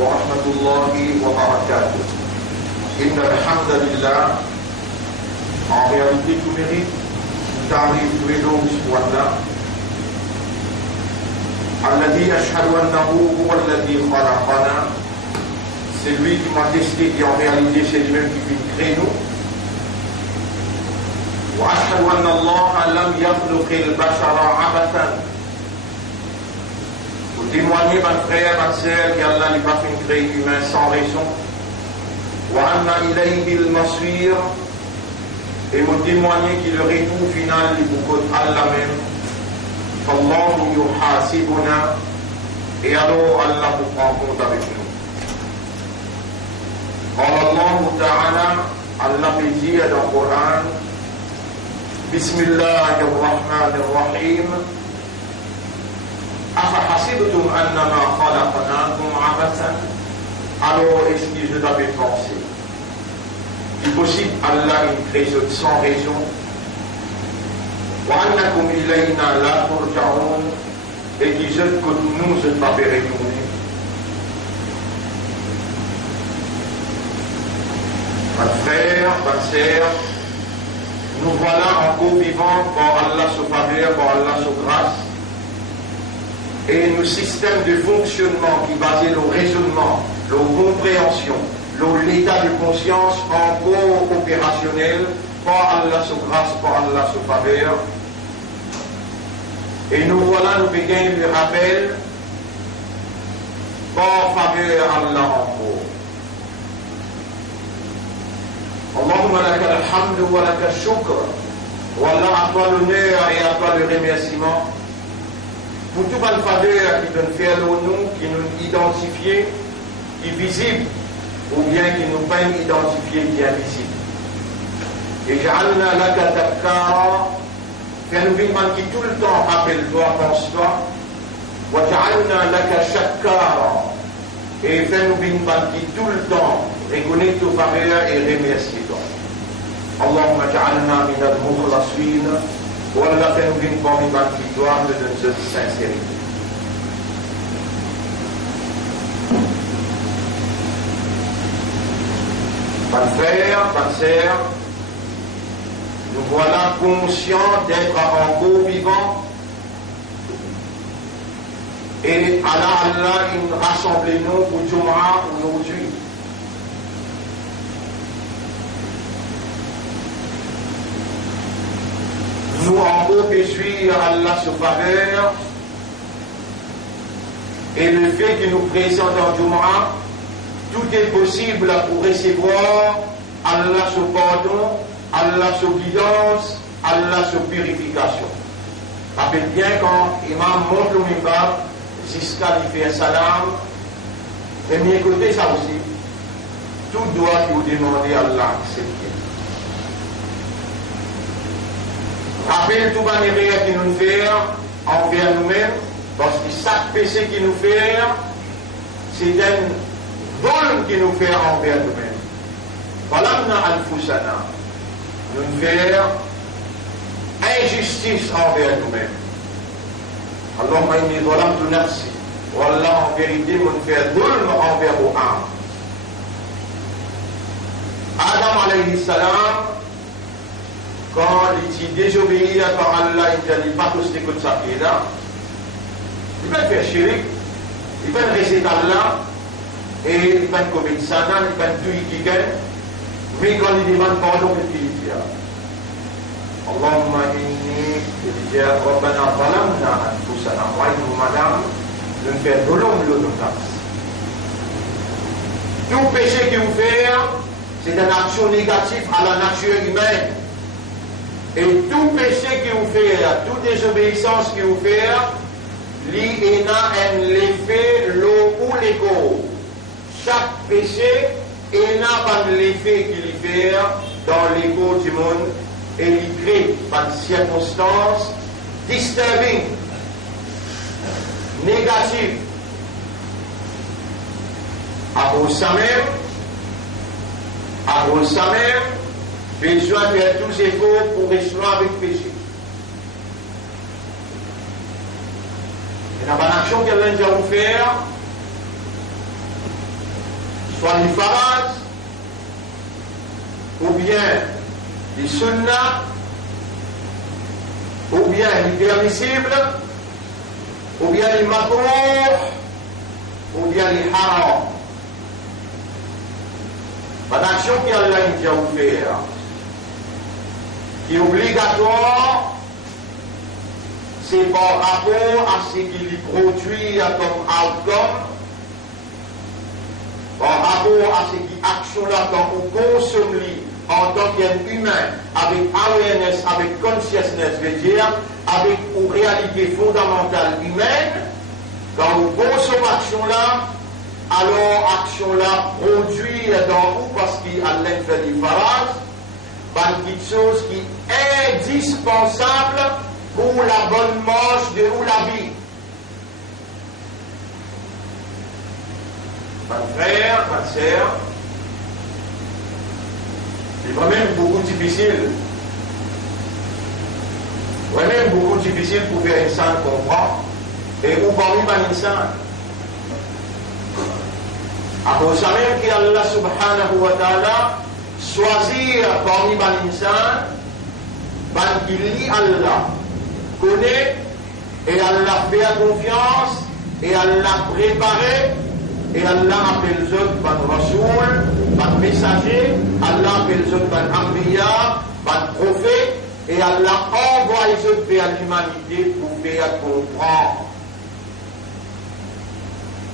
ورحمة الله وبركاته. إن الحمد لله en réalité tout mérite تعريف ولوم سبحانه الذي أشهد أنه هو الذي خلقنا, c'est lui qui m'a testé, qui en réalité c'est lui-même qui fait créer nous. وأشهد أن الله لم يخلق البشر عبثا. Vous témoignez, mon frère, ma sœur, qu'Allah n'a pas fait créer l'humain sans raison. وأن إليه المصير. Et vous témoignez qu'il le retour final du beaucoup d'Allah même. فالله يحاسبنا. Et alors Allah vous prend compte avec nous. قال الله تعالى, Allah dit dans le Coran, بسم الله الرحمن الرحيم أفحسبتم أنما خلقناكم عبثا. Alors est-ce que je t'avais pensé il est possible Allah une création sans raison, وأنكم إلينا لا ترجعون, et qui jette que nous ne pas retourner. Mon frère, ma sœur, nous voilà encore vivants par Allah sa faveur, par Allah sa grâce, et nos systèmes de fonctionnement qui basent le raisonnement, la compréhension, l'état de conscience encore opérationnel par Allah sa grâce, par Allah sa faveur. Et nous voilà, nous bégagnons le rappel par faveur Allah encore. Allahumma laka alhamdu wa laka shukr. Wallah, à toi l'honneur et à toi le remerciement pour toute bonne faveur qui donne faire nous, qui nous identifie, qui est visible, ou bien qui nous pas identifié, qui est invisible. Et ja'alna laka tadhkara, fais-nous vivre qui tout le temps rappelle-toi, pense-toi. Wa ja'alna laka shakkara, et fais-nous vivre qui tout le temps reconnaît ton faveur et remercie toi. Allahumma ja'alna min al-mukhlasin, wa Allah fais-nous vivre parmi qui doivent de notre sincérité. Mon frère, ma sœur, nous voilà conscients d'être encore vivants. Et Allah, il rassemble nous pour Jumu'ah aujourd'hui. Nous encore péchuir Allah sur faveur. Et le fait que nous présente en Jumu'ah, tout est possible pour recevoir Allah son pardon, Allah son guidance, Allah son purification. Rappelez bien quand Imam monte le mimbar, jusqu'à lui faire salam, et bien écoutez ça aussi, tout doit vous demander à Allah accepter. Rappelez tout le manière qui nous fait envers nous-mêmes, parce que chaque péché qui nous fait, c'est un vol qui nous fait envers nous-mêmes. Voilà nous faire injustice envers nous-mêmes. Allahumma inni zalamtu nafsi. Wallah, en vérité, nous faire dhulm envers vos âmes. Adam alayhi salam, quand il dit désobéir par Allah, il ne dit pas tout ce que ça fait là. Il va faire chirik, il va rester Allah. Et il va commettre ça, il va tout y gagne, mais quand il demande pardon, il dit Allahumma inni, il dit Rabbana zalamna anfusana, wa nous madame, nous faire de l'homme tout péché que vous faites, c'est une action négative à la nature humaine. Et tout péché que vous faites, toute désobéissance que vous faites, il y a un effet, l'eau ou l'ego. Chaque péché n'a pas l'effet qu'il fait dans l'ego du monde et il crée par des circonstances disturbing, négatives. À cause de sa mère, besoin de faire tous les efforts pour rester avec le péché. Et dans une action qu'elle vient de faire, soit les farad, ou bien les sunnah, ou bien les permissibles, ou bien les makrouh, ou bien les haram. Une action qu'Allah vient vous faire, qui est obligatoire, c'est par rapport à ce qu'il produit comme outcome, par rapport à ce qui action là quand on consomme en tant qu'humain, avec awareness, avec consciousness, veut dire, avec une réalité fondamentale humaine, quand on consomme action là, alors action là produit dans vous parce qu'il a l'effet du farad, par quelque chose qui est indispensable pour la bonne marche de la vie. Mon frère, ma sœur, c'est vraiment beaucoup difficile. Vraiment beaucoup difficile pour faire une sainte comprendre et ou parmi les insan. À cause même qu'Allah subhanahu wa ta'ala choisir parmi les insan, qui lit Allah, connaît et Allah fait confiance et Allah préparé. Et Allah appelle les autres par Rasoul, par messager, Allah appelle les autres par Ambiya, par prophète, et Allah envoie les autres vers l'humanité pour faire comprendre.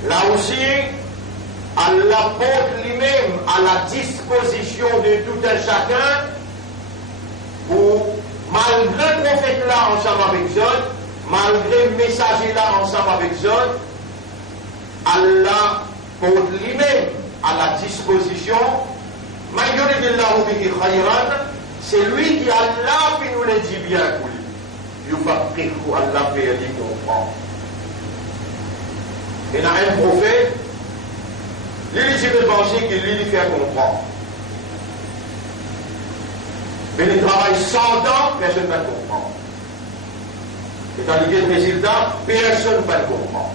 Là aussi, Allah porte lui-même à la disposition de tout un chacun pour, malgré le prophète là ensemble avec les autres, malgré le messager là ensemble avec les autres, Allah porte lui-même à la disposition, c'est lui qui Allah qui nous le dit bien pour lui. Il va prier pour Allah faire lui comprendre. Il y a un prophète, lui dit de penser qu'il lui fait comprendre. Mais il travaille 100 ans, personne ne va comprendre. Et dans l'idée de résultat, personne ne va comprendre.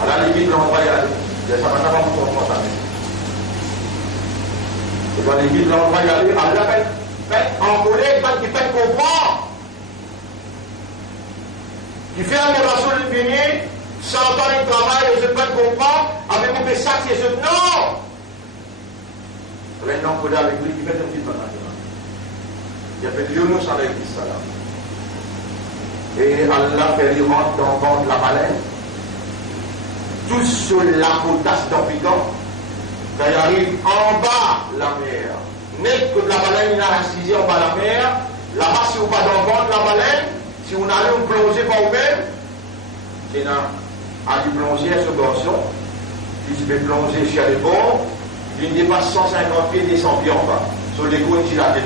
À la limite, là, on va y aller. Ça va pas vous comprendre ça. Et dans les guides, là, on va y aller. Allah fait en collègue, qui fait comprendre. Qui fait un relation de venir, 100 ans de travail, et je peux comprendre, avec mon message, et je non. Maintenant, on avec lui, qui fait un petit peu maintenant. Il a fait Yunus alayhi salam. Et Allah fait lui rentrer dans le ventre de la baleine. Tous sur la potasse d'Orbican, quand il arrive en bas la mer, net que la baleine il a assisé en bas la mer, là-bas si vous pas dans le ventre la baleine, si vous n'allez vous plonger par vous-même, c'est à du plonger à ce garçon, puis il peut plonger chez les bords, il dépasse 150 pieds, 200 pieds en bas, sur les côtes il a tête.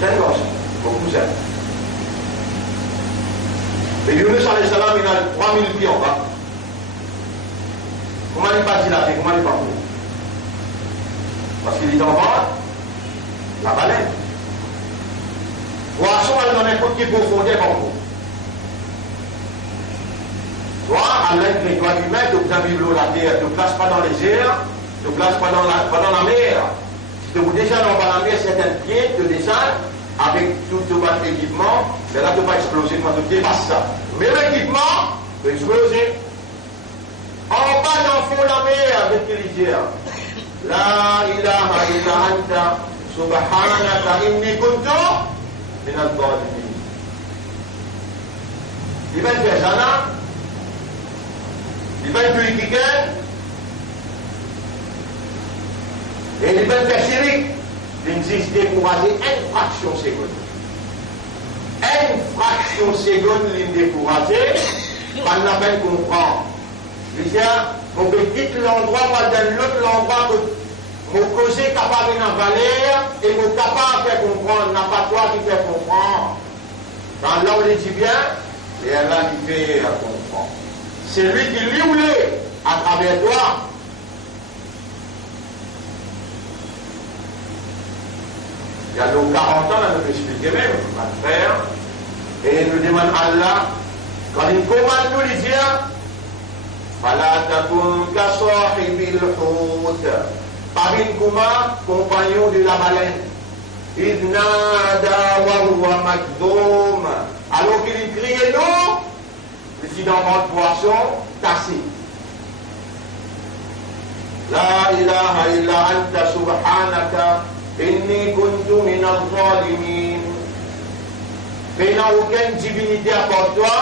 C'est un garçon, beaucoup ça. Et Yunus alayhi salam, il a 3000 pieds en bas. Comment il n'est pas dilaté? Comment il n'est pas beau? Parce qu'il est en bas, la baleine. Poisson, elle n'en est pas qui profondeur en haut. Toi, à l'aide des doigts humains, tu observes l'eau, la terre, tu ne places pas dans les airs, tu ne places pas dans la mer. Si tu vous déjà dans la mer, certains pieds, tu descends. Avec tout votre équipement, mais là tu vas exploser, quand tu dépasses ça. Mais l'équipement peut exploser. En bas dans le fond de la mer, avec les rivières. La ilaha illa anta subhanaka inni kuntu min al-zalimin. Il va faire Jana, il va tuer quelqu'un, et il va faire Chirik. Il existe décourager une fraction seconde. Une fraction seconde, il décourager, pas la peine comprendre. Il dit, on peut quitter l'endroit, pas dans l'autre endroit, que mon causé capable d'en valeur, et mon capable de faire comprendre, n'a pas toi qui fait comprendre. Quand là, on le dit bien, et Allah qui fait comprendre. C'est lui qui lui ou à travers toi. Il y a donc 40 ans, là, nous expliquer même, ma frère, Et nous demandons à Allah, quand il commande nous les dire, فَلَا تَكُنْ كَصَاحِبِ الْحُوتِ Pas une compagnon de la baleine. إِذْ نَادَى وَهُوَ مَكْذُومٌ Alors qu'il criait non, je suis dans votre poisson cassé. La ilaha illa anta subhanaka inni kuntu min al-zalimin. Mais n'a aucune divinité à part toi,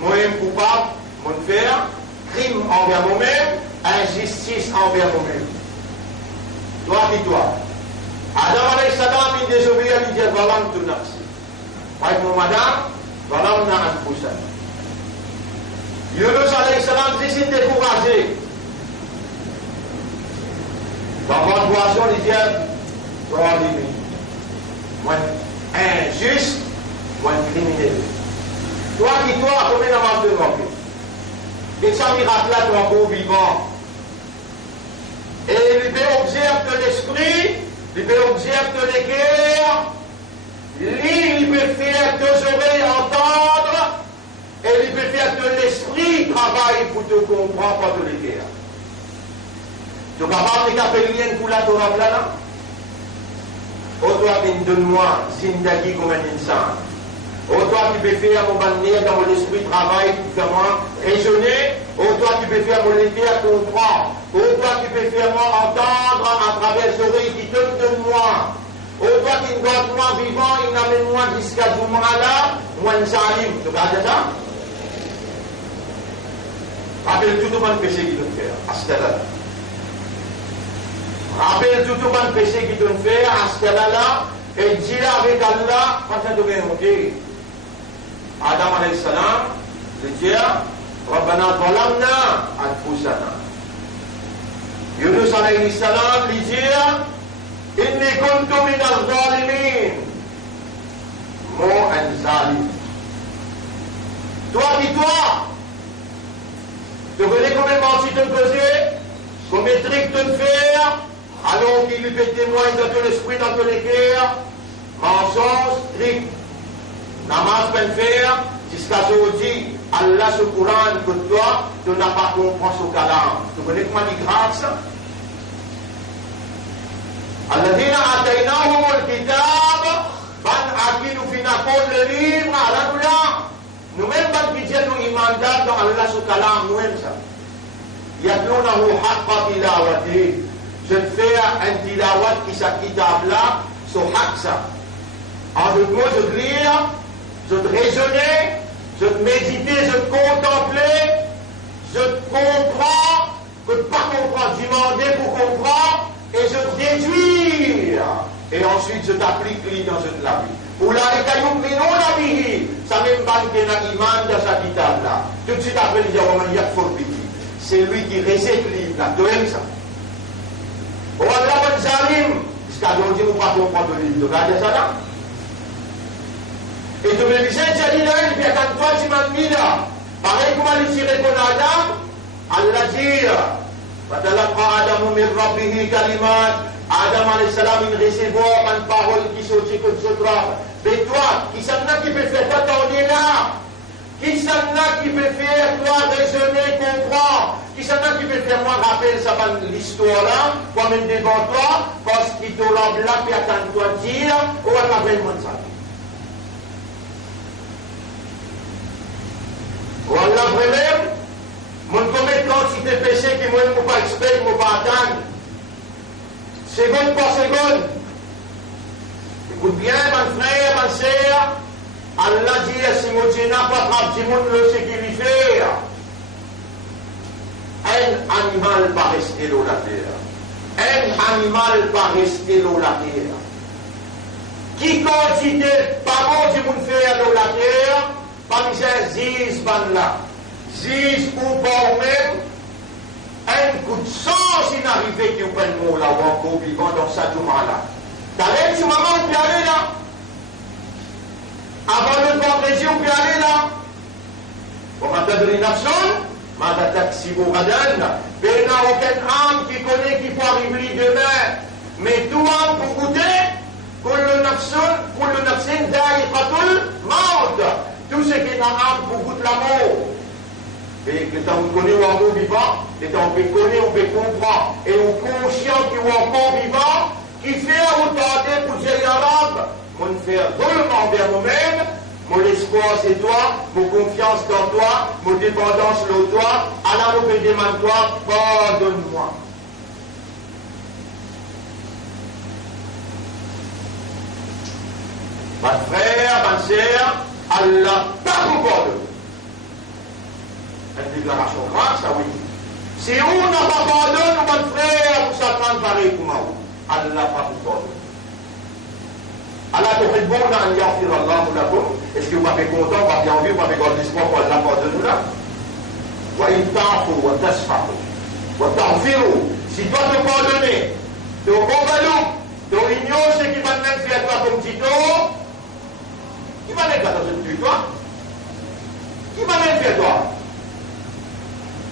moi-même coupable, mon frère, crime envers moi-même, injustice envers moi-même. Toi qui toi. Adam alayhi salam, il désobéit à l'idée de Valam tout nafsi. Moi, mon madame, Valam n'a anfusana. Yunus alayhi salam décide de décourager. Dans votre boisson, il dit, toi, moi, injuste, moi, criminel. Toi qui toi, combien d'avance de manquer? Et ça miracle là, toi, beau vivant. Et il observe de l'esprit, il observe de l'équerre, il peut faire deux oreilles entendre, et il peut faire de l'esprit travail pour te comprendre, pas de l'équerre. Tu es capable de faire lien pour la Torah là? Ou toi qui donne-moi, zindagi comme un insan. Ou toi qui peux faire mon bannière dans mon esprit travail pour faire moi raisonner. Ou toi qui peux faire mon l'équerre comprendre. Ou toi qui peux faire moi entendre à travers les oreilles qui te donne-moi. Ou toi qui me garde moi vivant, il n'amène moi jusqu'à Zoumala, moi un salim. Tu regardes ça? Rappelle tout le monde péché qu'il doit faire. À ce là. Rappelle tout le monde péché qu'il doit faire. À ce là. Et dis avec Allah, quand ça devient monter. Adam alayhi salam, le dit, Rabbana zalamna anfusana. Yunus alayhi salam, le dit, inni kuntu min al-zalimin. Moi, un zalim. Toi, dis-toi, tu connais combien de menti te faisais, combien de trucs te faire, alors qu'il lui fait témoin dans ton esprit, dans ton équerre, mensonge, trick. Namaz peut faire, jusqu'à ce qu'on dit, Allah se courant que toi, tu n'as pas compris ce calam. Tu connais comment il grave ça? Alladhina ataynahum al-kitab, ban akilu fina kol livre, ala nula. Nous-mêmes, ban bidjet nous imandal dans Allah ce calam, nous-mêmes ça. Yatlunahu haqqa tilawati. Je te fais un tilawat qui s'acquitte là, sur haq ça. En deux mots, je te lire, je te raisonner, je te méditer, je te contempler, je te comprends, que tu pas comprendre, demander pour comprendre, et je te déduire. Et ensuite, je t'applique dans cette la vie. Ou là, les cailloux, mais non la vie, ça même pas qu'il y a un imam dans sa kitab là. Tout de suite après, il dit, oh, il y a fort petit. C'est lui qui récite le livre là, tu aimes ça? Oh, Allah, bon zalim, jusqu'à aujourd'hui, on ne peut pas comprendre le livre, tu regardes ça là? Et tu me disais, j'ai dit là, il y a quand toi, tu m'as mis là. Pareil, comment il tirait ton Adam, Allah dit, فَتَلَقَّى آدَمُ مِنْ رَبِّهِ كَلِمَاتٍ Adam alayhi salam, il recevait une parole qui sortit comme ce drap. Mais toi, qui s'en a qui peut faire toi, t'en es là. Qui s'en a qui peut faire toi raisonner, comprendre. Qui s'en a qui peut faire moi rappeler ça dans l'histoire là, comme même devant toi, parce qu'il te l'a là, puis attends toi dire, ou on appelle moi ça. Voilà vraiment, mon commet quantité de péché qui moi ne peux pas expliquer, ne peux pas attendre. Seconde par seconde. Écoute bien, mon frère, ma sœur, Allah dit à Simon pas grave, Simon le sécurité. Un animal va rester dans la terre. Un animal va rester dans la terre. Qui quantité par contre Simon fait dans la terre, parmi ces zis là, zis ou pas même, un coup de sang s'il n'arrivait qu'il y ait un mot là, ou encore vivant dans sa douma là. T'as l'air sur maman, on peut aller là. Avant le vendredi, on peut aller là. On m'a donné une action, m'a taxi au radar. Mais il n'y a aucune âme qui connaît qui peut arriver demain. Mais tout âme pour goûter, pour le nafsin, d'aïqatul maut. tout ce qui est dans l'âme pour goûter l'amour. Et que quand vous connaissez l'amour vivant, et quand on peut connaître, on peut comprendre, et on est conscient qu'il est encore vivant, qui fait autant pour dire l'arabe, mon faire vraiment envers moi-même, mon espoir c'est toi, mon confiance dans toi, mon dépendance sur toi, alors on peut demander toi, pardonne-moi. Ma frère, ma sœur, Allah pas vous pardonne. Une déclaration grave, ça oui. Si on n'a pas pardonné, mon frère, vous s'attendez pareil pour moi. Allah pas vous pardonne. Allah te fait bon dans le yafir Allah pour la bonne. Est-ce que vous m'avez content, vous m'avez envie, vous m'avez gardé l'espoir pour Allah pardonne là? Wa in ta'fu wa tasfahu wa ta'firu. Si toi te pardonner, te revalou, te ignore ce qui va même faire toi comme Tito, qui va même faire toi? Qui va même faire toi?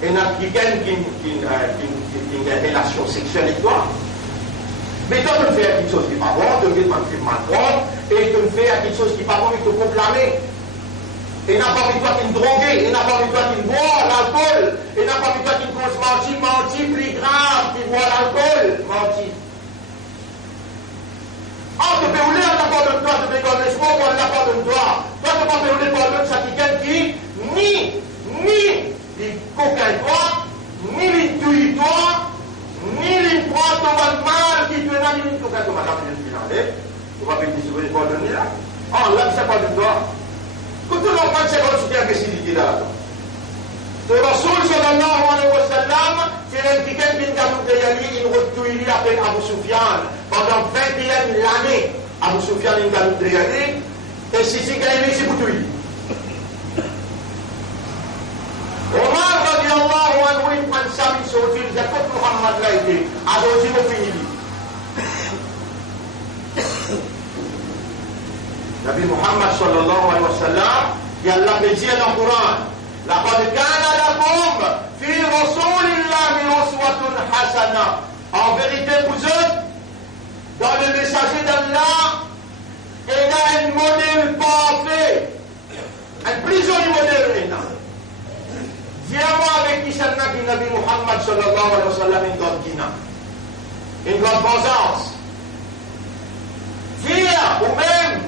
Et il y a quelqu'un qui a une relation sexuelle avec toi. Mais toi, tu fais quelque chose qui n'est pas bon, tu fais un film mal bon, et tu fais quelque chose qui n'est pas bon, il te proclamer. Et n'a pas envie de toi qui me droguer, et n'a pas envie de toi qui me boit l'alcool, et n'a pas envie de toi qui me cause mentir plus grave, qui boit l'alcool, mentir. Ah, tu peux rouler à la part de toi, tu peux garder l'espoir pour la part de toi. Toi, tu peux pas rouler pour l'autre, ça quelqu'un qui ni les coquins toi, ni les touilles toi, ni les prend ton mal qui te n'a ni les coquins toi, madame, je suis on va péter sur les pardonner là. Ah, là, c'est pas de toi. Quand tu n'as pas de seconde, tu as agressivité là. Le Rasoul sallallahu alayhi wa sallam, c'est quelqu'un qui a une retournée après Abu Sufyan. Pendant 21 années, Abu Sufyan a une retournée, et si c'est gagné, c'est pour tout. Omar radiallahu anhu, il prend ça, il sortit, il dit, comme Muhammad l'a été, à l'autre, il va finir. Nabi Muhammad sallallahu alayhi wa sallam, il a dit dans le Coran, لقد كان لكم في رسول الله أسوة حسنة. En vérité, vous êtes dans le messager d'Allah, il a un modèle parfait, un plus joli modèle. Dis-moi avec qui c'est que Nabi Muhammad sallallahu alayhi wa sallam une grande guina, une grande vengeance. Dire ou même,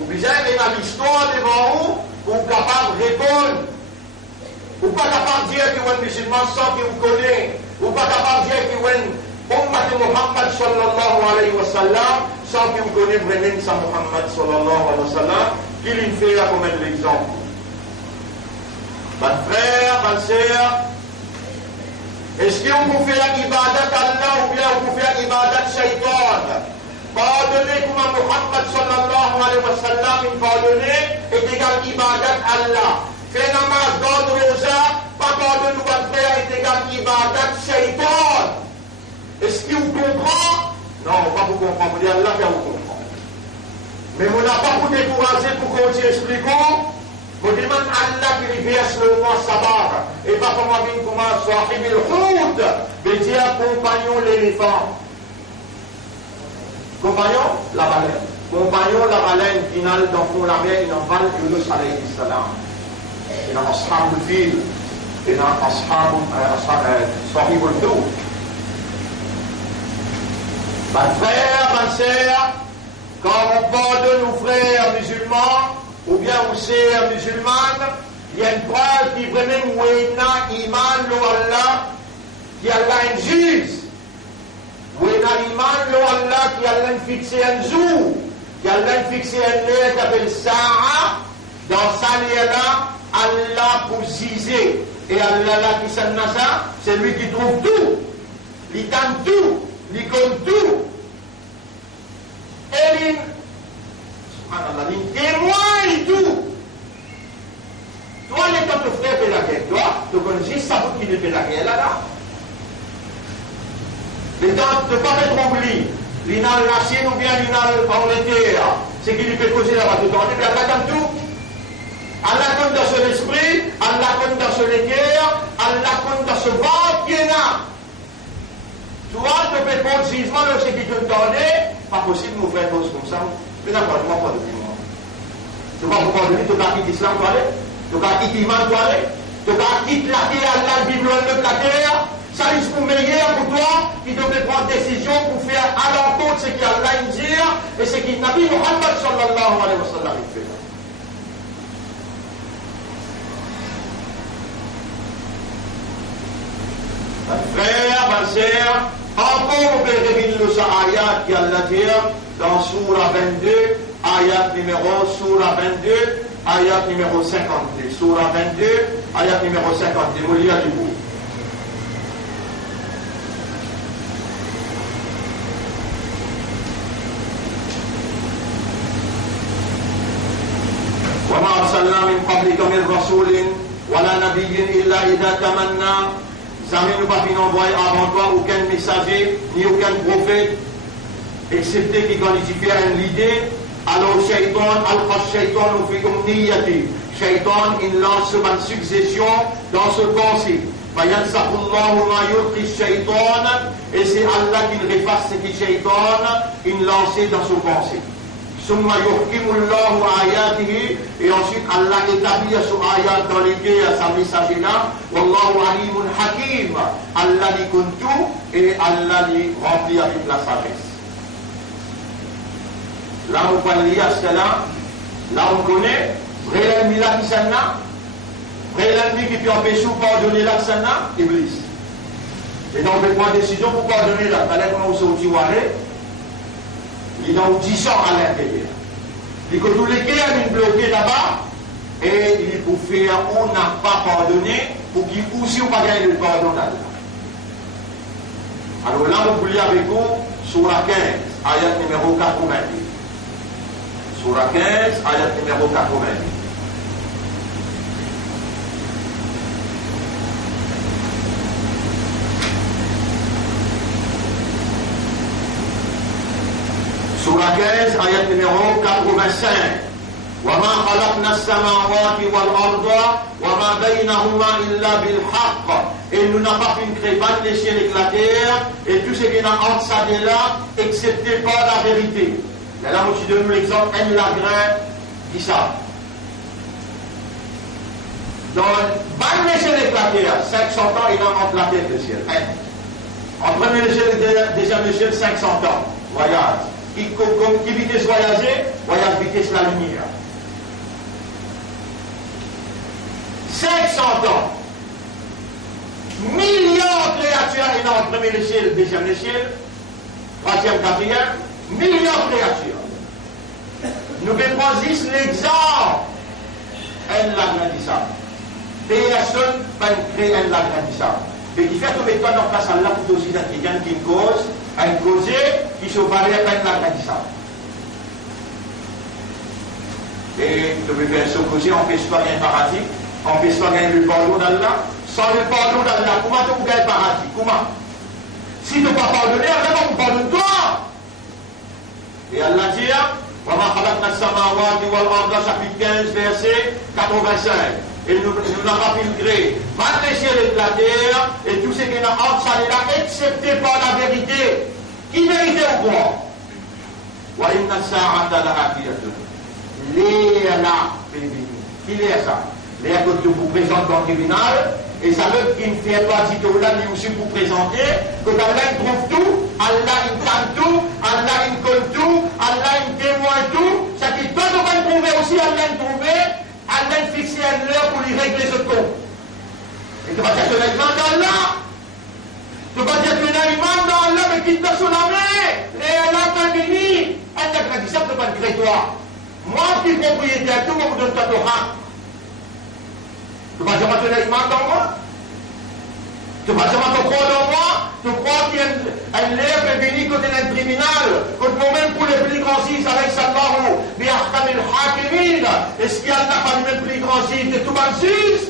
ou bien il a l'histoire devant vous pour capable de répondre. Ou pas capable de dire que vous êtes musulman sans que vous connaissez. Ou pas capable de dire que vous êtes Ummat Muhammad sallallahu alayhi wa sallam sans que vous connaissez vraiment ça Muhammad sallallahu alayhi wa sallam qu'il lui fait comme un exemple. Mon frère, ma sœur, est-ce que vous pouvez faire l'ibadat Allah ou bien vous pouvez faire l'ibadat shaitan? Pardonner comme Muhammad sallallahu alayhi wa sallam il pardonner est égal ibadat Allah. Fait namaz, garde rosa, pas garde nous votre frère est égal ibadat shaitan. Est-ce que vous comprenez? Non, pas vous comprendre, vous dites Allah qui vous comprend. Mais on n'a pas vous décourager pour qu'on vous explique. On demande Allah qui lui verse le mot sabbat. Et pas comme on dit comment sahib al-houd, veut dire compagnon l'éléphant. Compagnon, la baleine. Compagnon, la baleine qui nage dans le fond de la mer, il en parle Yunus alayhi salam. Il a أصحاب الفيل il a صاحب الحوت. Ma frère, ma sœur, quand on pardonne nos frères musulmans ou bien aux sœurs musulmanes, il y a une preuve qui vraiment où il y a iman lo Allah qui Allah un juge, où il y a iman lo Allah qui Allah fixé un jour, qui Allah fixé un lieu qui s'appelle Sa'a, dans sa lieu-là Allah pour juger. Et Allah là qui s'en a ça, c'est lui qui trouve tout. Il donne tout. Il connaît tout. Et il témoigne tout. Toi, les temps de frère fait la guerre, toi, tu connais juste ça pour qu'il fait la guerre là. Les temps de ne pas mettre oubli. Il n'a la Chine ou bien il n'a pas l'été. C'est qu'il lui fait causer là-bas tout le temps. Mais Allah donne tout. Allah compte dans son esprit, Allah compte dans son cœur, Allah compte dans ce ventre qui est là. Toi, tu fais pas de jugement de ce qui te donnait, pas possible de nous faire cause comme ça. Mais d'accord, je ne m'en pas depuis moi. Tu vas vous pardonner, tu vas quitter l'islam, tu vas quitter l'iman, tu vas quitter la terre, Allah, le Bible, la terre. Ça risque pour meilleur pour toi qui devrait prendre décision pour faire à l'encontre ce qu'Allah dit et ce qu'il Nabi Muhammad sallallahu alayhi wa sallam fait. Frère, ma sœur, encore on peut révéler le ayat qui Allah dit dans Surah 22, ayat numéro Surah 22, ayat numéro 52. Surah 22, ayat numéro 52. Vous lire du coup. وما أرسلنا من قبلك من رسول ولا نبي إلا إذا تمنى. Jamais nous pas pu envoyer avant toi aucun messager ni aucun prophète, excepté qui quand il fait l'idée. Alors Shaitan, al-Shaitan nous fait comme niyati. Shaitan, il lance une succession dans ce pensée. Et c'est Allah qui efface ce qui Shaitan, il lance dans ce pensée. Et ensuite Allah établit ce ayat dans lesquels sa messager là, Wallahu alimun hakim, Allah lui compte tout et Allah lui remplit avec la sagesse. Là on peut lire cela, là on connaît, vrai l'ennemi là qui s'en a, vrai l'ennemi qui peut empêcher ou pardonner là qui s'en a, Iblis. Et donc on peut prendre décision pour pardonner là, t'as l'air comment on s'est au Tiwaré. Il a 10 ans à l'intérieur. Il dit que tous les cas sont bloqués là-bas et il pour faire on n'a pas pardonné pour qu'il aussi ou pas gagner le pardon d'Allah. Alors là, on peut lire avec vous Surah 15, ayat numéro 90. Surah 15, ayat numéro 90. Surah 15, ayat numéro 85. وما خلقنا السماوات والأرض وما بينهما إلا بالحق. Et nous n'avons pas pu créer les cieux et la terre et tout ce qui est entre ça et là, excepté par la vérité. Et là, je donne l'exemple, un lagrin qui ça. Dans les cieux et la terre, 500 ans, il y a entre la terre et le ciel. Entre le ciel et le deuxième ciel, 500 ans. Voyage. Qui vitesse voyager, voyage vitesse la lumière. 500 ans. Millions de créatures énormes, premier échelle, deuxième échelle, troisième, quatrième, millions de créatures. Nous pouvons prendre juste l'exemple. Un l'agrandissable. Personne ne peut créer un l'agrandissable. Mais qui fait que toi, dans place à là, pour aussi quelqu'un qui cause, un causé qui se valait à un l'agrandissable. Et nous pouvons faire ce causé, on fait pas un paradis. On peut pas gagner le pardon d'Allah. Sans le pardon d'Allah, comment tu peux gagner le paradis? Comment? Si tu ne peux pas pardonner, Allah va vous pardonner toi. Et Allah dit, وَمَا خَلَقْنَا السَّمَاوَاتِ وَالْأَرْضَ chapitre 15, verset 85. Et nous n'avons pas pu créer mal les cieux et la terre, et tout ce qui est entre ça et là, excepté par la vérité. Qui vérité ou quoi? وَإِنَّ السَّاعَةَ لَآتِيَةٌ. Léa, qui est ça? Léa que tu vous présentes dans le tribunal, et ça veut qu'il ne fait pas dit là, mais aussi vous présenter, que Allah il trouve tout, Allah il calme tout, Allah il colle tout, Allah il témoigne tout, ça qui toi tu vas trouver aussi, Allah il trouver, Allah il fixer une heure pour lui régler ce compte. Et tu vas dire que tu as l'imam d'Allah, tu vas dire que tu as l'imam d'Allah, mais qui te sur la main, et Allah t'a béni, Allah t'a dit ça, tu vas te créer toi. Moi qui suis propriétaire, tout le monde donne ta Torah. Tu vas jamais te l'imam dans moi? Tu vas jamais te croire dans moi? Tu crois qu'il y a un lèvre est béni côté d'un tribunal, que nous-mêmes pour les plus grands juges, avec Sallahu, mais Ahkam el-Hakimin, est-ce qu'il y a pas les plus grands juges de tout le juge?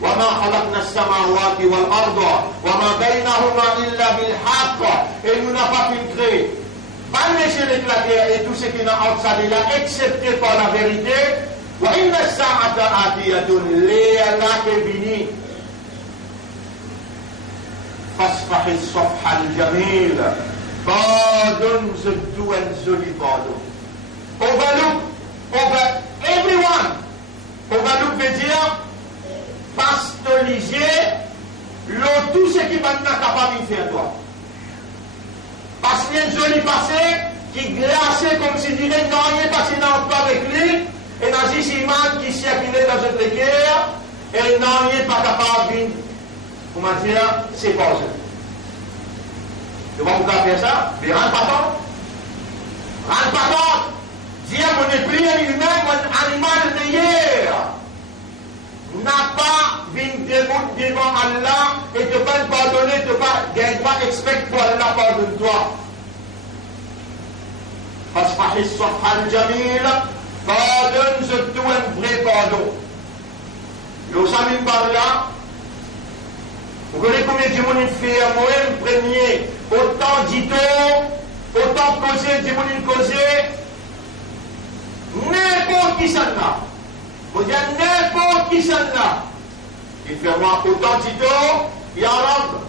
وَمَا خَلَقْنَا السَّمَاوَاتِ وَالْأَرْضَ وَمَا بَيْنَهُمَا إِلَّا بِالْحَقِّ. Et nous n'avons pas pu créer. Pas lécher les terre et tout ce qui est entre ça et là, excepté par la vérité. وَإِنَّ السَّاعَةَ آتِيَةٌ لَا تَبِنِي فَاصْفَحِ الصَّفْحَ الْجَمِيلَ. Pardonne ce doux et joli pardon. Overlook, everyone. Au Guadeloupe veut dire pastoliser tout ce qui va être capable de faire toi. Parce qu'il y a une jolie passé qui glaçait comme si dirait non, rien passé dans le pas avec lui, et dans ce ciment qui circulait dans cette guerre, et non, rien pas capable de, comment dire, c'est pas ça. Tu vas vous faire ça? Mais rentre pas tant. Rentre pas tant. Dire mon esprit lui-même, mon animal de hier, n'a pas vu devant Allah et te pas pardonner, te pas gagner droit, expect pour Allah pardonne-toi. Parce que Safhan Jamil, pardonne, je tout un vrai pardon. Le Samin par là, vous connaissez combien de monde fait à moi, premier, autant dit-on, autant causer, du monde causer, n'importe qui ça n'a. Vous dites n'importe qui ça n'a. Il fait moi autant dit-on, Ya Rab,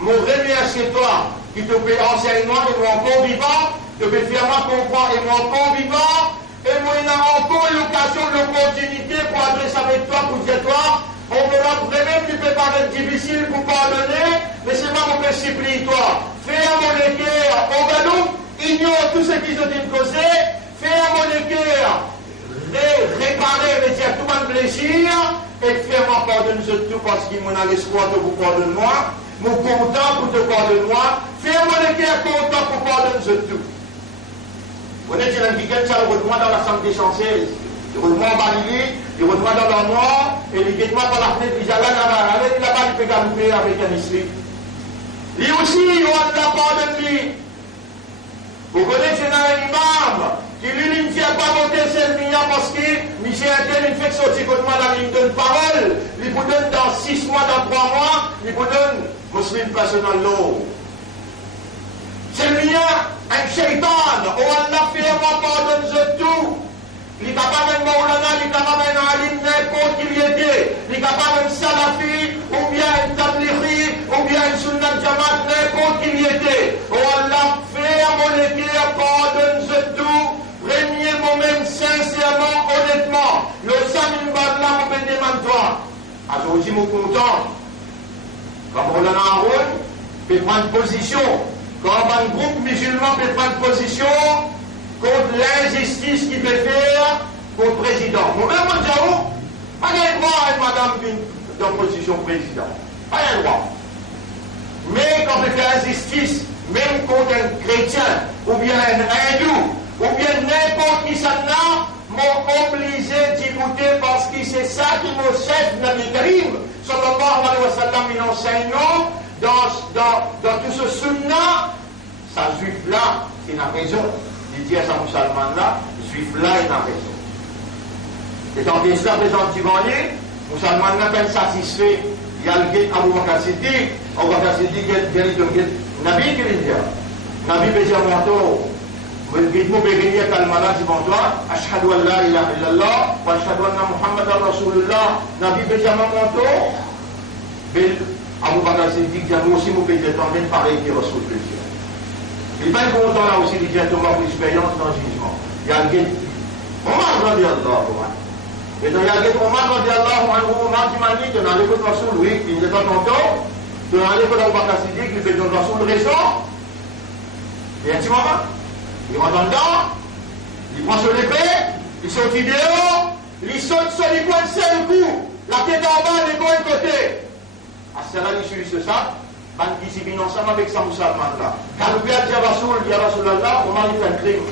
mon remercie toi, qui te fait enseignement et moi encore vivant, te fait faire moi comprendre et moi encore vivant, et moi il a encore l'occasion, l'opportunité pour adresser avec toi, pour dire toi, on me l'a vraiment, tu peux paraître difficile pour pardonner, mais c'est pas mon principe, toi. Fais à mon équerre, au Guadeloupe, ignore tout ce qu'ils ont causé, fais à mon équerre, réparer, veut dire tout mon plaisir, et fais-moi pardonner tout parce qu'il m'en a l'espoir de vous pardonner moi, mon content pour te pardonner moi, fais à mon équerre content pour pardonner tout. Vous êtes dans le week-end, ça le retrouve dans la Assemblée française. Il retrouve en Barilly, il retrouve dans l'armoire, et il guette moi par la fenêtre, il là-bas, il peut galouper avec un esprit. Lui aussi, il a la pardonne lui. Vous connaissez dans un imam, qui lui ne tient pas voter celle mia parce que Michel Intel, il fait sortir contre moi dans une donne parole, il vous donne dans 6 mois, dans 3 mois, il vous donne Muslim Personal Law. C'est le mien, un shaitan, oh Allah fait moi pardonne tout. Il est capable de Maulana, il est capable de Alim, n'importe qui il était. Il est capable de Salafi, ou bien un Tablighi, ou bien un Sunnat Jamaat, n'importe qui il était. Oh Allah fait à mon équerre, pardonne tout. Premier moment, sincèrement, honnêtement. Le Samin Badla, mon béni, toi. Alors, je dis, mon content. Quand Maulana Haroun peut prendre position. Quand un groupe musulman peut prendre position contre l'injustice qu'il peut faire contre le président. Moi-même, moi, je dis, pas de droit à madame dans position président. Pas de droit. Mais quand on fait injustice, même contre un chrétien, ou bien un hindou, ou bien n'importe qui ça n'a, m'ont obligé d'écouter parce que c'est ça qui me chef Nabi Karim, sallallahu alayhi wa sallam, il enseigne dans tout ce sunna, ça juif-là, il a raison. Il dit à sa musulman-là, juif-là, il a raison. Et tant que cela présente du valier, musulman-là, quand satisfait, il y a le guet Abu Bakr Siddiq, Abu Bakr Siddiq, il y a le guet Nabi qui le dit. Nabi peut dire, le guet mou béguiné kalmala dit, toi, ashhadu an la ilaha illallah, wa ashhadu anna Muhammadan Rasulullah, Nabi peut dire, Abu Bakr Siddiq dit, moi aussi, mon pays est en train de parler qui Rasul peut dire. Il va être content là aussi, il dit, Thomas, pour l'expérience dans le jugement. Il y a le guet, Omar radiallahu anhu. Et donc il y a le guet, Omar radiallahu anhu, Omar qui m'a dit, tu n'as l'écoute Rasul, oui, il n'est pas content. Tu n'as l'écoute Abu Bakr Siddiq, il fait de Rasul raison. Et un petit moment, il rentre dedans, il prend son épée, il saute dehors, il saute sur les coins de seul coup, la tête en bas, les coins de côté. À cela, il suit ce sac. Quand il s'est mis ensemble avec sa musulman-là. Quand le père dit à Rasulallah, comment il fait un crime?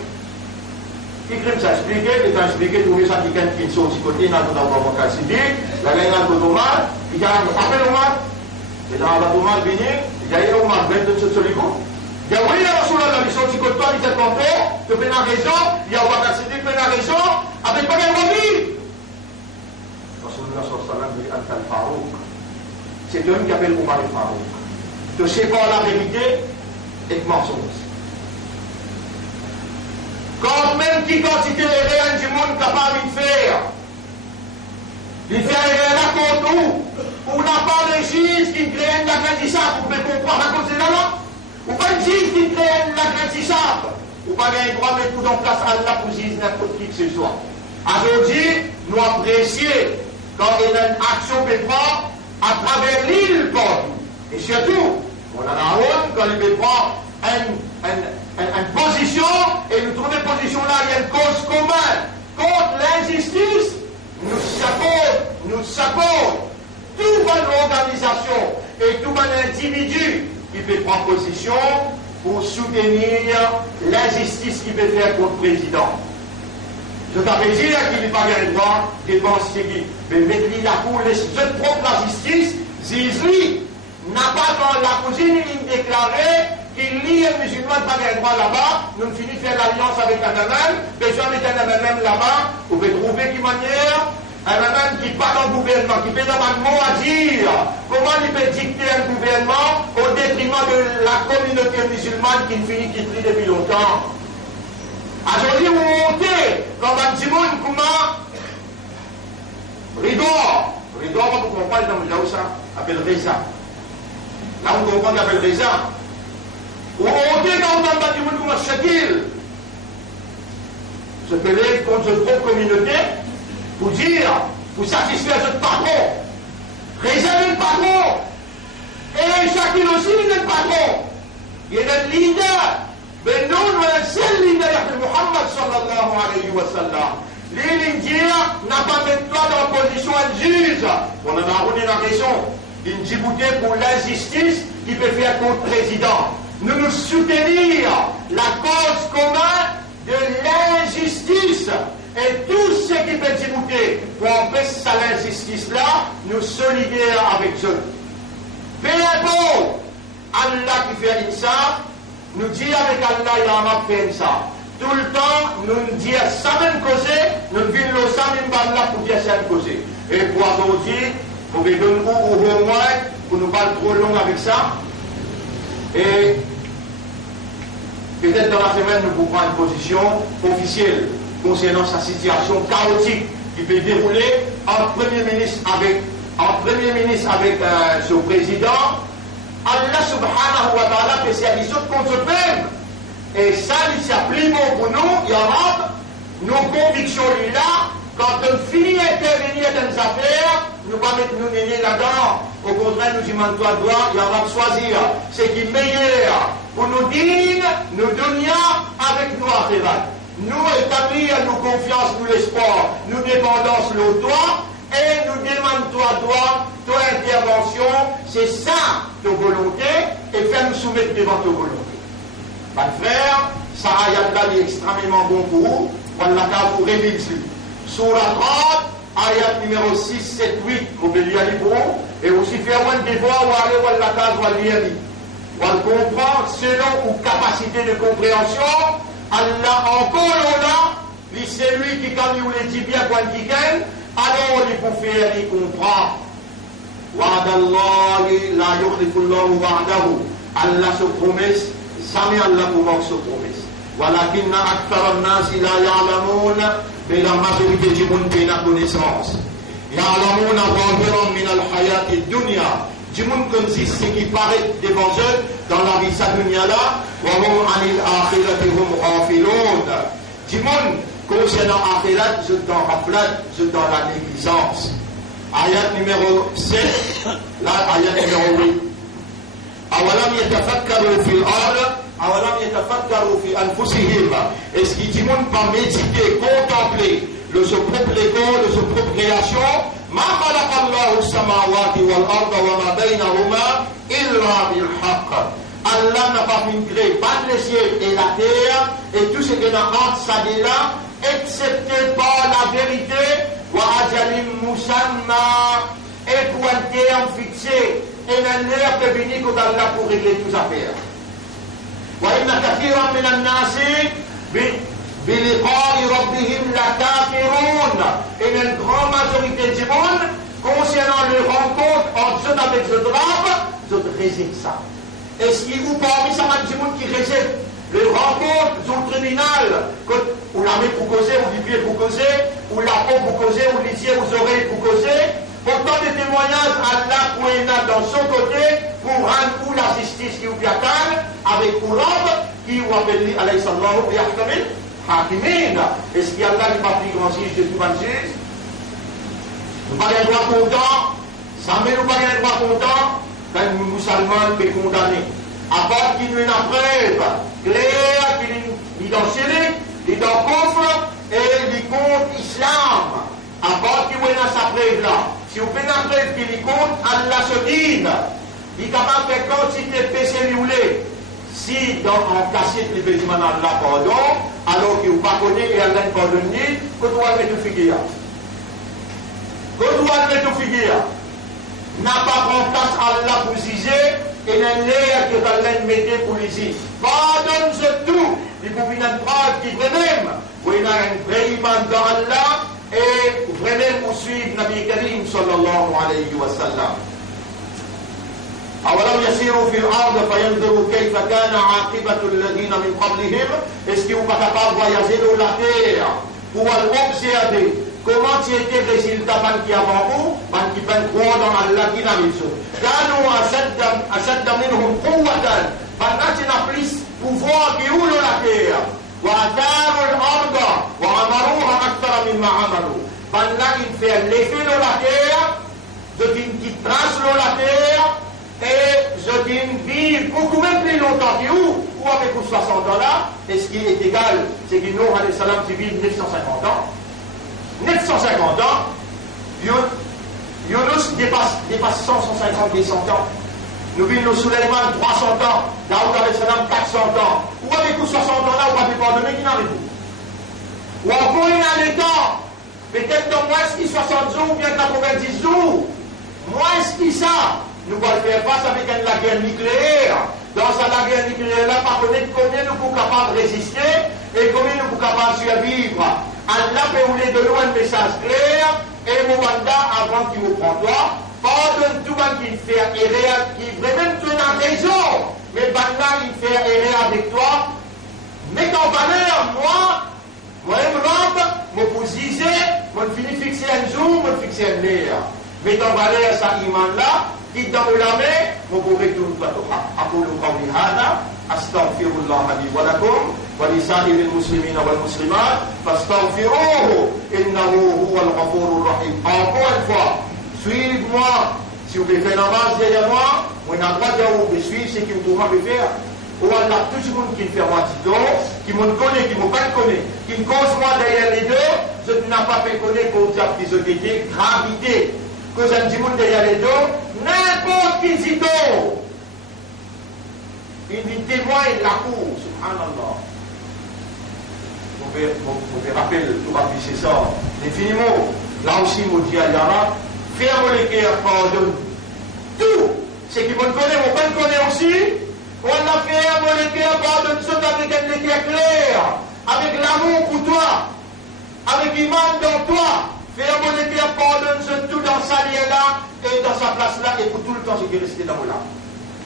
Il crime, ça expliqué, il a expliqué, tout ça, quelqu'un qui est sorti côté, il a tout d'abord Bakr Siddiq, il a gagné un peu d'Omar, il a appelé Omar, et dans la Omar venu, il a dit Omar, ben de ce solico. Il a dit oui, Rasulallah, il est sorti côté, il était content, tu fais la raison, il y a Bakr Siddiq, fait la raison, avec pas de vie. Rasulallah sallallahu alayhi wa sallam dit Al Farouk. C'est un qui appelle Omar el Farouk. De séparer la vérité et le mensonge. Quand même qui quantité de rien du monde capable de faire, il fait rien là contre nous, on n'a pas de juge qui crée l'apprentissage, vous pouvez comprendre à cause de là, ou pas de juge qui crée l'apprentissage, ou pas de droit de mettre tout en place à Allah pour juger n'importe qui que ce soit. Aujourd'hui, nous apprécions quand il y a une action qui prend à travers l'île partout. Et surtout, on a la honte quand il prend une position, et nous trouvons une position là, il y a une cause commune contre l'injustice. Nous sapons toute bonne organisation et tout bon individu qui peut prendre position pour soutenir l'injustice qu'il peut faire contre le président. Je t'avais dit qu'il n'est pas bien le droit de penser, mais mettre la cour, je propre la justice, Zizli n'a pas dans la cousine déclaré qu'il lie un musulman pas bien le droit là-bas, nous finissons de faire l'alliance avec un même, besoin de mettre un même là-bas, vous pouvez trouver qui manière, un même qui pas dans le gouvernement, qui peut avoir un mot à dire, comment il peut dicter un gouvernement au détriment de la communauté musulmane qui finit qui prie depuis longtemps. Aujourd'hui, vous montez comme un petit monde, comment Rigor, vous comprenez dans le ça appelle Reza. Là, on comprend qu'il appelle Reza. Vous montez quand on a un petit monde comme Shakil. Se pélé contre votre propre communauté pour dire, pour satisfaire votre patron. Reza est le patron. Et Shakil aussi est le patron. Il est le leader. Mais nous, nous sommes le seul leader de Muhammad sallallahu alayhi wa sallam. L'Indien n'a pas mis toi dans la position de juge. On en a donné la raison. Une Djibouti pour l'injustice qui peut faire contre le président. Nous soutenir la cause commune de l'injustice. Et tout ce qui peut Djibouti pour empêcher l'injustice-là, nous solidaires avec eux. Peu importe Allah qui fait ça, nous dit avec Allah, il a fait ça. Tout le temps, nous disons ça même cause, nous vivons ça même là pour dire ça même cause. Et pour aujourd'hui, vous pouvez donner au moins, pour nous parler trop long avec ça. Et peut-être dans la semaine, nous pouvons prendre une position officielle concernant sa situation chaotique qui peut dérouler entre Premier ministre avec son président. Allah subhanahu wa ta'ala fait service contre eux-mêmes. Et ça, il s'applique pour nous, il y aura nos convictions là. Quand on finit d'intervenir dans les affaires, nous ne pas mettre nous mener là-dedans. Au contraire, nous disons, toi, il y aura choisir ce qui est meilleur pour nous dire, nous donner avec nous à faire. Nous établir nos confiance, nous l'espoir, nous dépendance le toi, et nous demandons toi, ton intervention, c'est ça, ta volonté, et faire nous soumettre devant ta volonté. Mes frères, ça ayat est extrêmement bon pour vous, voilà vous révélez. Surah 30, ayat numéro 6, 7, 8, vous pouvez lire pour vous, et aussi faire un devoir, ou aller voir la case, ou aller lire. Ou aller comprendre selon vos capacités de compréhension, Allah encore là, c'est lui qui, quand il vous le dit bien, quand il dit, alors il peut faire, il comprend. Wa'adallahi la yukhlifullahu wa'adahu. Allah se promesse, jamais Allah ne manque se promesse. Walakinna akthara an-nasi la ya'lamun, mais la majorité du monde n'a pas connaissance. Ya'lamun zahiran min al-hayati ad-dunya. Du monde comme si ce qui paraît devant eux dans la vie de cette dunya-là, wa hum anil akhirati hum ghafilun. Du monde concernant l'akhirat, je dans raflat, je dans la négligence. Ayat numéro 7, là, ayat numéro 8. Awalam yatafakkaru fil ard, awalam yatafakkaru fi anfusihim. Est-ce qu'il dit monde pas méditer, contempler le son propre école, de son propre création? Ma khalaqa Allahu as-samawati wal arda wa ma baynahuma illa bil haqq. Allah n'a pas créé pas le ciel et la terre et tout ce qui est entre ça et là, excepté par la vérité. وَأَجَلٍ مُسَمَّى, et pour un terme fixé, et un heure peut venir quand Allah pour régler toutes les affaires. وَإِنَّ كَثِيرًا مِنَ النَّاسِ بِلِقَاءِ رَبِّهِمْ لَكَافِرُونَ. Et une grande majorité du monde, concernant les rencontres entre eux avec le drame, ils résident ça. Est-ce qu'il vous parmi ça, du monde qui réside les rencontres au tribunal, où la main pour causer, ou les pieds pour causer, ou la peau pour causer, ou les yeux aux oreilles pour causer, autant de témoignages Allah pour dans son côté, pour rendre pour la justice qui vous attend, avec pour l'homme, qui vous appelle alayhi sallahu wa hakimin. Est-ce qu'il y a là qui pas plus grand juge de tout le juge? Nous pas un droit content, ça met nous pas un droit content, quand nous musulmans peut condamner. À part qu'il nous ait une preuve claire, qu'il est dans Syrie, il est dans Kufr, et il compte islam. À part qu'il ait sa preuve là. Si vous faites une preuve qu'il est compte, Allah se dit, il est capable de faire quantité de péché lui voulez. Si dans un cassette, les bézimans Allah pardon, alors qu'il ne pas connaît et Allah ne pardonne ni, que tu vas mettre tout figure. Que tu vas mettre tout figure. N'a pas confiance Allah pour juger et n'a l'air que Allah mette pour les juger. Pardonne-se tout. Il faut une preuve qui vraiment, vous avez un vrai iman dans Allah et vraiment vous suivez Nabi Karim sallallahu alayhi wa sallam. أولم يسيروا في الأرض فينظروا كيف كان عاقبة الذين من قبلهم. Est-ce que vous pas capable de voyager dans la terre pour observer comment c'était le résultat qui avant vous, qui peuvent croire dans Allah qui n'a mis ça. كانوا أشد منهم قوة. Pendant qu'il a plus pouvoir qui roule la terre. وأثاروا الأرض وعمروها أكثر مما عملوا. Pendant qu'il fait l'effet de la terre, de qui trace la terre. Et je dis vivre beaucoup même plus longtemps que vous, ou avec 60 ans là, et ce qui est égal, c'est que Nour alayhi salam qui vit 950 ans. 950 ans, Yunus dépasse 150, 200 ans. Nous vivons Sulaiman 300 ans, Daoud alayhi salam 400 ans. Ou avec 60 ans là, ou pas pardonner, qui n'en est vous? Ou encore une année temps, peut-être dans moins que 60 jours, ou bien 90 jours, moins que ça. Nous allons faire face avec la guerre nucléaire. Dans la guerre nucléaire, là, par contre, combien nous sommes capables de résister et combien nous sommes capables de survivre. Allah peut vous de nous un message clair et mon mandat avant qu'il vous prenne toi. Pardonne tout le monde qui fait errer, qui vraiment tu as raison, mais maintenant il fait errer avec toi. Mets en valeur, moi, je rentre, je vous disais, je finis fixer un jour, je fixer un l'air. Mets en valeur ça iman-là. Kita ulama mubarakun fatuha. Aku qawli hadha astaghfirullah li wa lakum wa li sa'iril muslimin wal muslimat fastaghfiruhu innahu huwal ghafurur rahim. Encore une fois, suivez-moi. Si vous faites namaz derrière moi, on a droit de suivre ce que vous pouvez faire. Ou Allah, tout le monde qui me fait moi tito, qui me connaît, qui me pas connaît, qui me cause moi derrière les deux, je n'ai pas fait connaître pour dire qu'ils ont été gravité. Que je dis monde derrière les deux, n'importe qui dit d'eau. Il dit témoin de la cour, subhanallah. Vous pouvez rappeler, tout va pisser ça. Infiniment, là aussi, mon dit à Yara, ferme les cœurs, pardonne. Tout, ce qui me connaît, on peut le connaître aussi. On a ferme les cœurs, pardonne, tout avec un cœur clair, avec l'amour pour toi, avec l'imam dans toi. Ferme les cœurs, pardonne tout dans sa lieu-là et dans sa place-là et pour tout le temps ce qui est resté dans là.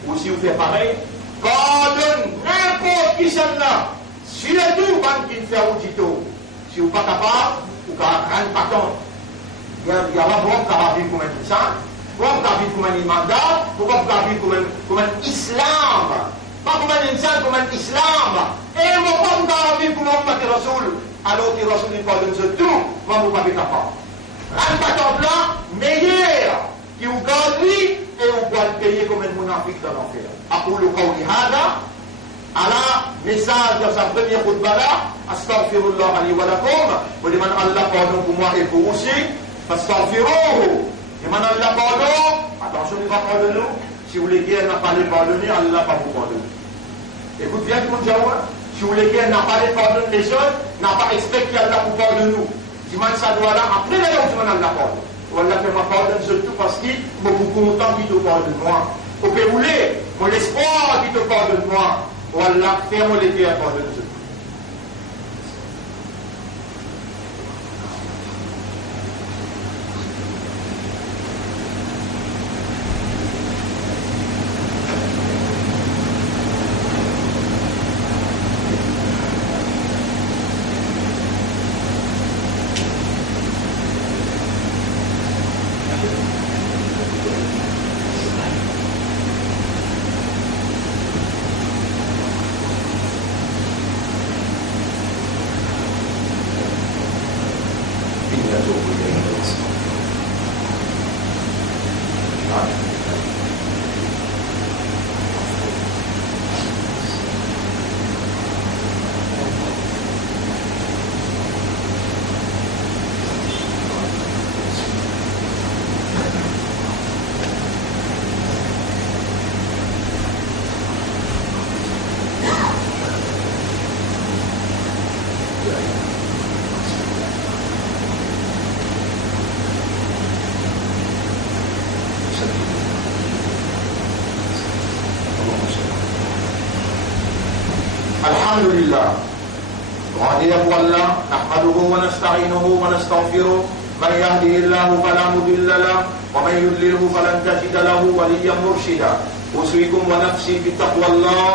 Ou si vous faites pareil, pardonne n'importe qui celle-là. Si les deux banques qui fait un tuto, si vous n'êtes pas capable, vous n'avez pas compte. Il y a un bon qui va vivre comme un insan, bon qui va vivre comme un mandat, bon qui va vivre comme un islam. Pas comme un insan, comme un islam. Et mon bon qui va vivre comme un Rasoul. Alors que Rasoul ne pardonne tout, moi vous n'avez pas capable. Un patron blanc, meilleur, qui vous garde lui et vous pouvez le payer comme un monarchique dans l'enfer. Après le Qawli Hada, Allah, message dans sa première khutbah là, Astaghfirullah li wa lakum, vous demandez Allah pardon pour moi et pour vous aussi, Astaghfiruhu, demandez Allah pardon, attention, il va pardonner nous, si vous voulez qu'elle n'a pas les pardonner, Allah va vous pardonner. Écoute bien tout le monde, si vous voulez qu'elle n'a pas les pardonner les choses, n'a pas expecté Allah pour pardonner nous. Dimanche ça doit là, après la journée, on a la pardon. On l'a fait ma pardonne surtout parce qu'il m'a beaucoup content qu'il te pardonne moi. Au que vous voulez, mon espoir qu'il te pardonne moi. On l'a fait, on l'a fait à pardonner surtout. الحمد لله وهدي الله نحمده ونستعينه ونستغفره من يهده الله فلا مضل له ومن يضلله فلن تجد له وليا مرشدا أوصيكم ونفسي بتقوى الله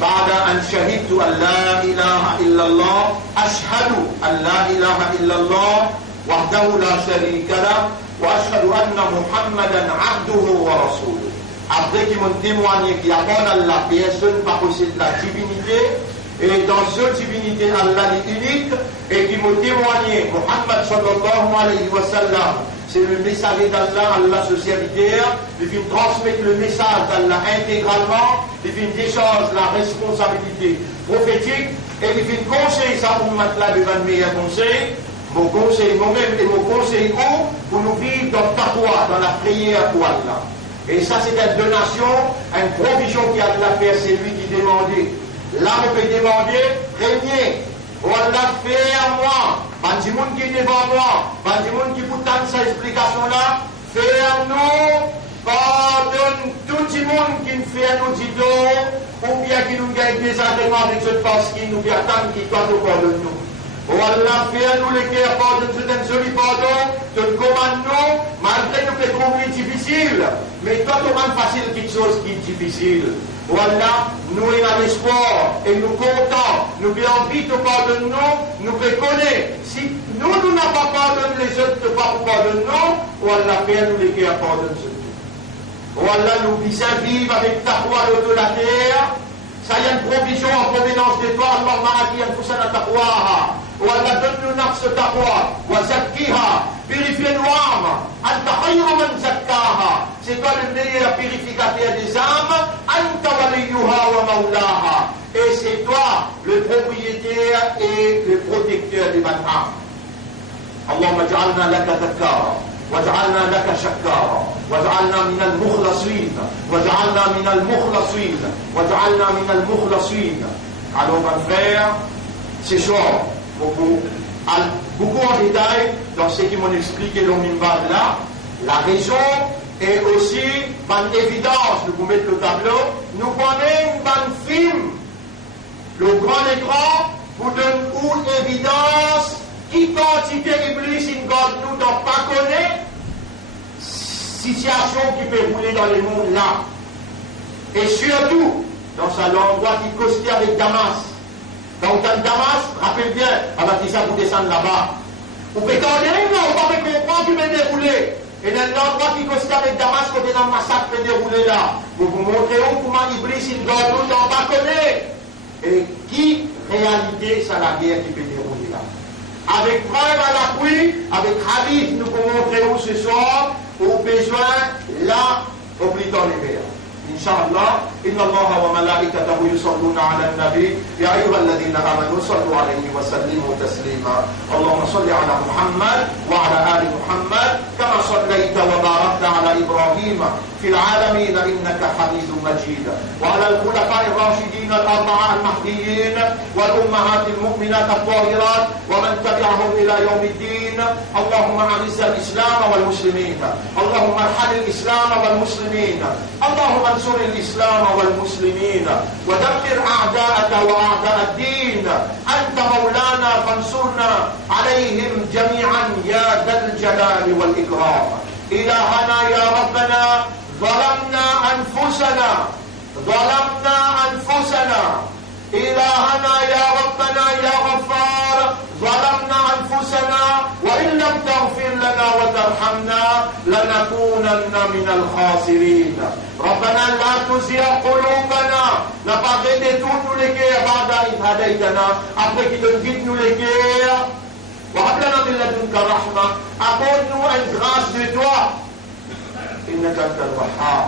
بعد أن شهدت أن لا إله إلا الله أشهد أن لا إله إلا الله وحده لا شريك له وأشهد أن محمدا عبده ورسوله. Après qu'ils m'ont témoigné qu'il y a Allah, personne pas possède la divinité, et dans cette divinité Allah est unique, et qui m'ont témoigné Muhammad sallallahu alayhi wa sallam, c'est le messager d'Allah, Allah ce serviteur, il vient transmettre le message d'Allah intégralement, il vient décharger la responsabilité prophétique, et il vient conseiller sa ummat là devant le meilleur conseil, mon conseil moi-même et mon conseil pour nous vivre dans le taqwa, dans la prière pour Allah. Et ça, c'est une donation, une provision qui a de la faire, c'est lui qui demandait. Là, on peut demander, régner. Oh Allah, fais à moi. Pas du monde qui est devant moi. Pas du monde qui peut tendre cette explication-là. Fais à nous. Pardonne tout le monde qui nous fait nous dire, ou bien qui nous gagne des agréments avec cette force qui nous attend, qui doit nous pardonner nous. Oh Allah, fais-nous les cœurs, pardonne, c'est un joli pardon, te commande-nous, malgré que les conduits difficiles, mais toi, tu rends facile quelque chose qui est difficile. Oh Allah, nous avons l'espoir, et nous comptons, nous avons envie de pardonner, nous reconnaissons. Si nous n'avons pas pardonné les autres, ne pas pardonner, oh Allah, fais-nous les cœurs, pardonne ce tout. Oh Allah, nous puissions vivre avec ta foi de la terre. Ça y a une provision en provenance de toi, Allah ma'aki anfusana taqwaha. Oh Allah, donne-nous nafs taqwa, wa zakkiha, purifie-nous âmes, anta khayru man zakkaha. C'est toi le meilleur purificateur des âmes, anta waliyuha wa maulaha. Et c'est toi le propriétaire et le protecteur des âmes. Allahumma ja'alna laka dhakkara. واجعلنا لك شكارا واجعلنا من المخلصين واجعلنا من المخلصين واجعلنا من المخلصين. Alors on va faire ces choses beaucoup en détail dans ce qu'ils m'ont expliqué dans Minbar là, la raison et aussi par évidence, nous vous mettons le tableau, nous prenons un film, le grand écran, pour donner une évidence. Qui quantité Iblis in God nous n'ont pas connu, situation qui peut rouler dans le monde là. Et surtout, dans cet endroit qui costait avec Damas. Donc dans Damas, rappelez bien, avec ça pour descendre là-bas. Vous pouvez tendre, non, on va comprendre qui peut dérouler. Et dans l'endroit qui costait avec Damas, côté dans le massacre peut dérouler là. Pour vous montrer comment Iblis in God nous n'ont pas connu. Et qui réalité, c'est la guerre qui peut dérouler là. Avec preuve à l'appui, avec hadith, nous pouvons montrer où ce soir, au besoin, là, au plus dans l'hiver. Inch'Allah, inna Allah wa malaikatahu yusalluna ala nabi, ya ayyuha alladhina amanu sallu alayhi wa sallimu taslima. Allahumma salli ala Muhammad wa ala ali Muhammad, kama sallaita wa barakta ala Ibrahim في العالمين إنك حميد مجيد وعلى الخلفاء الراشدين الأربعة المهديين والأمهات المؤمنات الطاهرات ومن تبعهم إلى يوم الدين. اللهم أعز الإسلام والمسلمين، اللهم ارحم الإسلام والمسلمين، اللهم انصر الإسلام والمسلمين ودمر أعداءك وأعداء الدين. أنت مولانا فانصرنا عليهم جميعا يا ذا الجلال والإكرام. إلهنا يا ربنا ظلمنا أنفسنا إلهنا يا ربنا يا غفار ظلمنا أنفسنا وإن لم تغفر لنا وترحمنا لنكونن من الخاسرين. ربنا لا تزغ قلوبنا n'a pas détourne-nous les cœurs بعد إذ هديتنا après qu'il te guide nous les cœurs وهب لنا من لدنك رحمة accorde-nous une grâce de toi إنك أنت الوهاب.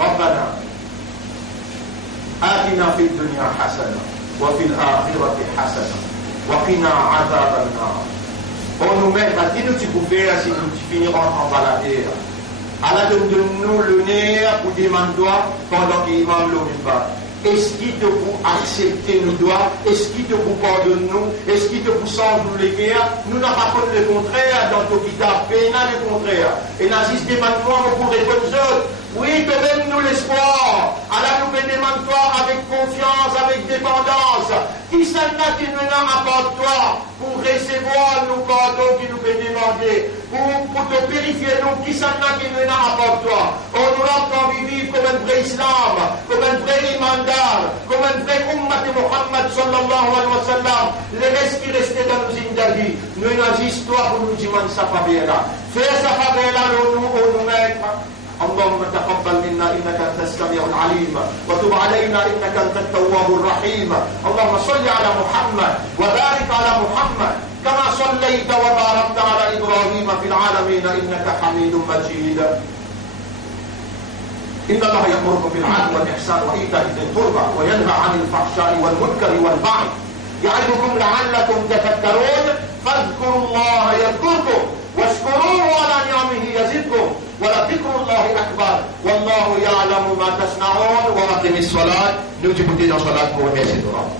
ربنا آتنا في الدنيا حسنة وفي الآخرة حسنة وقنا عذاب النار. On nous met à qui nous tu peux faire si nous finirons en baladère. Allah donne-nous le nerf pour demander pendant qu'il imam le minbar. est-ce qu'il te vous accepter nos doigts, est-ce qu'il te vous pardonne nous, est-ce qu'il te vous change nous les guerres, nous n'avons pas le contraire dans ton kitab, mais n'a le contraire. Et n'agisse des maintenant pour répondre aux autres. Oui, donne-nous l'espoir. Allah nous demande toi avec confiance, avec dépendance. Qui s'en a qui nous apporte toi pour recevoir nos pardons qui nous peut demander, pour te purifier nous, qui s'en a qui nous apporte toi. On nous l'a vivre comme un vrai islam, comme un vrai imandar, comme un vrai ummat de Muhammad sallallahu alayhi wa sallam. Les restes qui restaient dans nos indagis, nous n'agissons toi pour nous demander sa faveur. Fais sa faveur là, nous mettre. اللهم تقبل منا انك انت السميع العليم وتب علينا انك انت التواب الرحيم. اللهم صل على محمد وبارك على محمد كما صليت وباركت على ابراهيم في العالمين انك حميد مجيد. ان الله يامركم بالعدل والاحسان وايتاء ذي القربى وينهى عن الفحشاء والمنكر والبغي يعظكم لعلكم تذكرون. فاذكروا الله يذكركم واشكروه على نعمه يزدكم ولذكر الله أكبر والله يعلم ما تصنعون. وأقم الصلاة. Nous t'écoutons dans la salat pour remercier Allah.